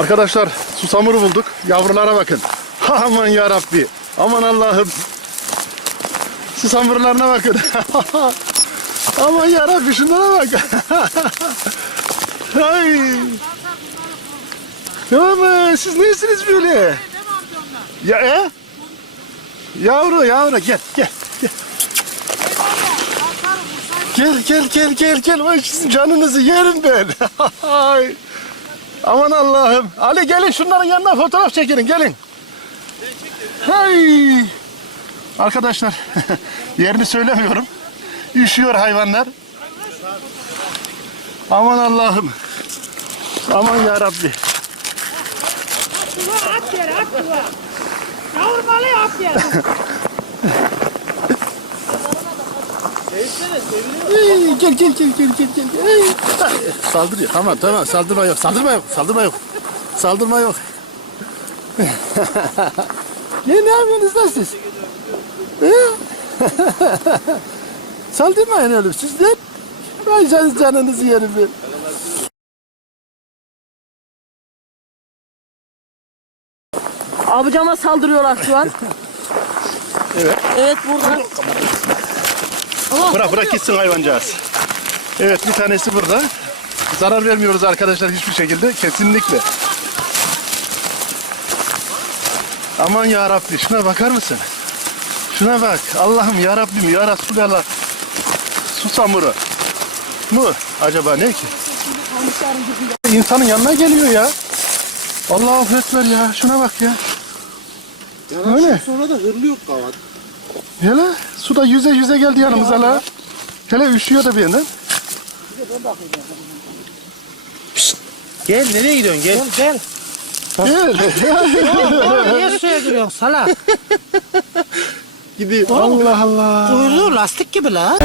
Arkadaşlar susamuru bulduk. Yavrulara bakın. Aman ya Rabbi. Aman Allah'ım. Susamurlarına bakın. Aman ya Rabbi şunlara bak. Ay. Ama siz nesiniz böyle? Ya e? Yavru yavru gel gel. Gel gel gel gel gel gel. Sizin canınızı yerim ben. Aman Allah'ım. Ali gelin şunların yanına fotoğraf çekelim gelin. Hey. Arkadaşlar yerini söylemiyorum. Üşüyor hayvanlar. Aman Allah'ım. Aman ya Rabbi. At yere at duvar. Kavurmalı at yere. Hey, gel gel gel gel gel gel. Ay, Saldırıyor. Tamam tamam saldırma yok. Saldırma yok. Saldırma yok. Saldırma yok. ya ne yapıyorsunuz lan siz? Saldırmayın öyle sizden. Ay canınız canınızı yerim ben. Abicama saldırıyorlar şu an. Evet. Evet burada. Bırak bırak gitsin hayvancağız. Evet bir tanesi burada. Zarar vermiyoruz arkadaşlar hiçbir şekilde. Kesinlikle. Aman ya Rabbi şuna bakar mısın? Şuna bak. Allah'ım ya Rabbim ya Resulallah. Susamuru. Mu? Acaba ne ki? İnsanın yanına geliyor ya. Allahu Ekber ya. Şuna bak ya. Öyle. Sonra da hırlıyor kavat. Hele suda yüze yüze geldi yanımıza la. Hele üşüyor da bir yandan. Gel nereye gidiyorsun gel. Gel. Gel. Oğlum niye suya giriyorsun salak? Gidiyor. Allah Allah. Kuyruğu lastik gibi la.